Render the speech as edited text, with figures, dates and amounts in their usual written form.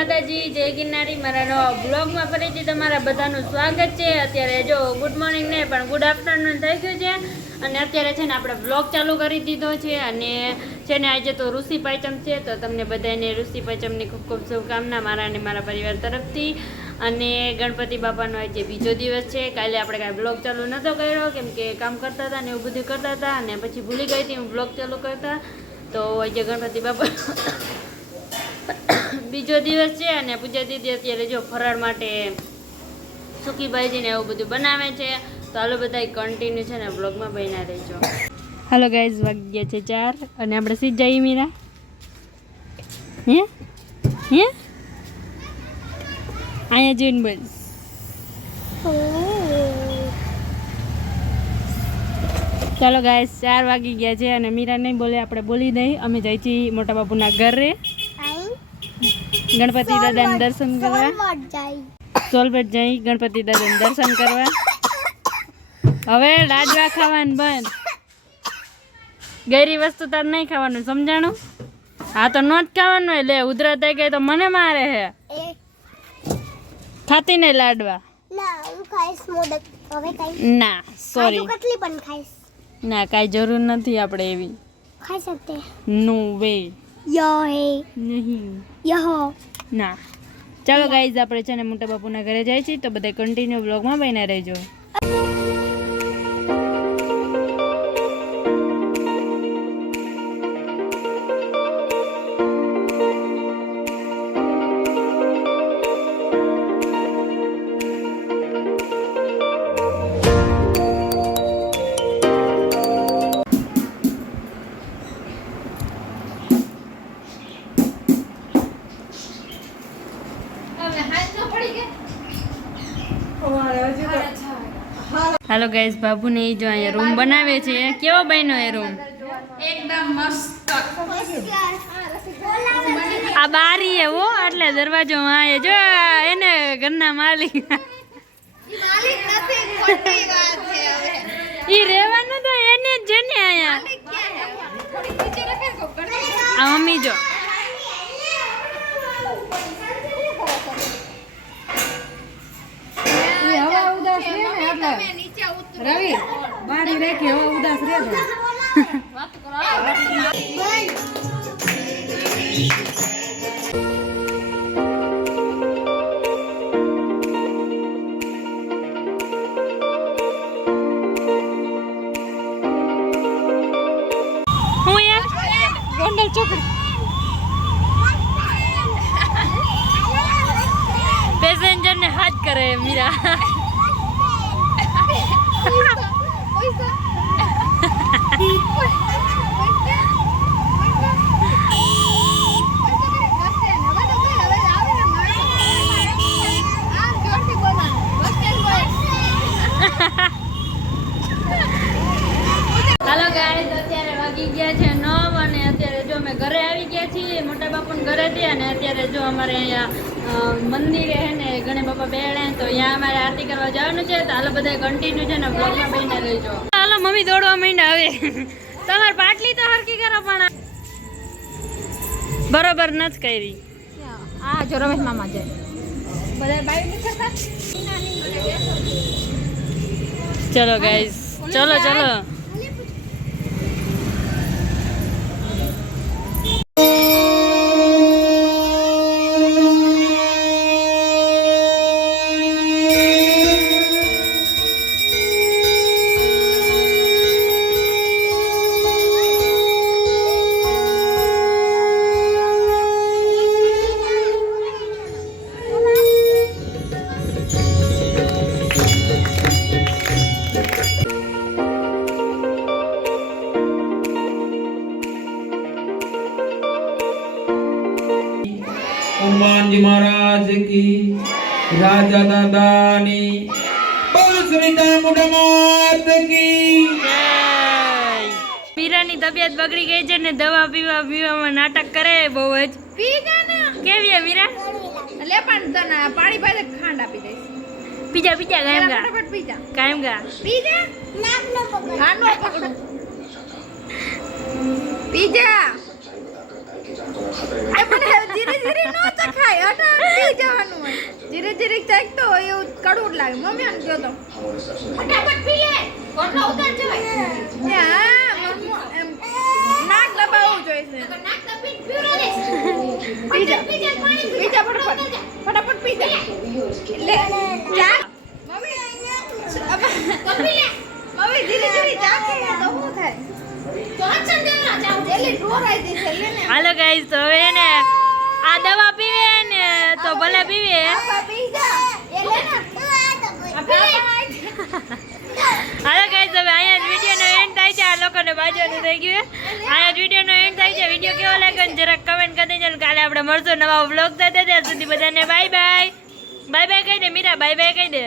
માતાજી, જય ગિરનારી. મારા નવા બ્લોગમાં ફરીથી તમારા બધાનું સ્વાગત છે. અત્યારે જો ગુડ મોર્નિંગ ને પણ ગુડ આફ્ટરનૂન થઈ ગયું છે અને અત્યારે છે ને આપણે બ્લોગ ચાલુ કરી દીધો છે અને છે ને આજે તો ઋષિ પાંચમ છે, તો તમને બધાને ઋષિ પાંચમની ખૂબ ખૂબ શુભકામના મારા અને મારા પરિવાર તરફથી. અને ગણપતિ બાપાનો આજે બીજો દિવસ છે. કાલે આપણે કાંઈ બ્લોગ ચાલુ નહોતો કર્યો કેમ કે કામ કરતા હતા ને એવું બધું કરતા હતા અને પછી ભૂલી ગઈ હતી હું બ્લોગ ચાલુ કરતા. તો આજે ગણપતિ બાપા બીજો દિવસ છે અને પૂજા દીદી અત્યારે જો ફરાળ માટે સૂકી ભાજી ને એવું બધું બનાવે છે. તો હાલો બધા કન્ટિન્યુ છે ને બ્લોગમાં બન્યા રહેજો. હાલો ગાઈઝ, વાગ્યા છે 4 અને આપણે સીધ જઈએ મીરા. હે અહીંયા જોઈને બસ. ચાલો ગાઈઝ, 4 વાગી ગયા છે અને મીરા નહીં બોલે, આપણે બોલી દઈ. અમે જઈ છીએ મોટા બાપુના ઘરે ગણપતિ દાદાને દર્શન કરવા. સોલભટ જઈ ગણપતિ દાદાને દર્શન કરવા. હવે લાડવા ખાવાનું બંધ, ગેરી વસ્તુ તાર નહીં ખાવાનું, સમજાણું? હા તો નો જ ખાવાનું. એટલે ઉધરા થઈ ગઈ તો મને મારે હે. ખાતી નહીં લાડવા? ના સોરી, ના કાંઈ જરૂર નથી આપણે એવી. खाई सकते हैं નો વે नहीं ના. ચાલો ગાઈઝ, આપણે છે ને મોટા બાપુના ઘરે જાય છીએ, તો બધા કન્ટિન્યુ બ્લોગમાં બન્યા રહેજો. હાલો ગાઈઝ, બાબુને એ જો અહીંયા રૂમ બનાવે છે. કેવો બન્યો એ રૂમ? એકદમ મસ્ત. આ બારી હે હો, એટલે દરવાજો માં જો એને ઘરના માલિક ઈ રહેવાનું તો એને જ છે ને. અહીંયા આ મમ્મી જો રવિ બારી રાખી હવે ઉદાસ રહે તો હું યાર ગોંડલ ચોકડી પેસેન્જર ને હાથ કરે મીરા. હાલો ગાઈઝ, અત્યારે વાગી ગયા છે 9 અને અત્યારે જો અમે ઘરે આવી ગયા છીએ મોટા બાપુને ઘરેથી. અને અત્યારે જો અમારે અહીંયા મંદિરે હે ને ગણેશ બાપા બેડે, તો અહીંયા અમારે આરતી કરવા જવાનું છે. તો હાલો બધા કન્ટિન્યુ છે ને બ્લોગમાં બહીને રહેજો. હાલો મમ્મી દોડવા માંડ્યા હવે. તમારે પાટલી તો હરકી કરો પણ બરોબર નથી કરી. આ જો રમેશ મામા જાય બધા બાઈ ને કરતા. ચલો ગાઈઝ, ચલો ચલો. हनुमान जी महाराज की, राजा दादानी, बोल श्री चामुंडा मात की. મીરાની તબિયત બગડી ગઈ છે ને દવા પીવામાં નાટક કરે બહુ જ. પી જા ને. કેવી હે મીરા? લે પણ તને પાણી પાસે ખાંડ આપી દઈશ. પીજા કાયમ ગા. ફટાફટ પી જા. કાયમ ગા. પી જા. નાક ન પકડ. હા નો પકડું. પી જા. આ મને ધીરે ધીરે નો ચખાય. હટા. કડવું જ લાગે મમ્મી આને જો તો ફટાફટ પી લે કોટલો ઉતાર જવાય હા એમ નાક દબાવવું જોઈએ છે નાક દબી પીરો લે પીજા પીજા પાણી પીજા ફટાફટ પીજા એટલે ચા મમ્મી તો પી લે મમ્મી ધીરે ધીરે ચા ખાઈએ તો શું થાય તો અચન દેવરા જાવ એટલે ઢોરાઈ દે છે લે ને હાલો ગાઈસ તો હવે ને આ દવા પીવે ને તો ભલે પીવે આપા પીજા એટલે ને હાલો ગાઈસ હવે અહીંયા જ વિડીયોનો એન્ડ થાય છે આ લોકોને બાજવાનું થઈ ગયું અહીંયા જ વિડીયોનો એન્ડ થાય છે વિડીયો કેવો લાગ્યો ને જરાક કમેન્ટ કરી દેજો ને કાલે આપણે મળશું નવા વ્લોગ સાથે ત્યાં સુધી બધાને બાય બાય બાય બાય કહી દે મીરા બાય બાય કહી દે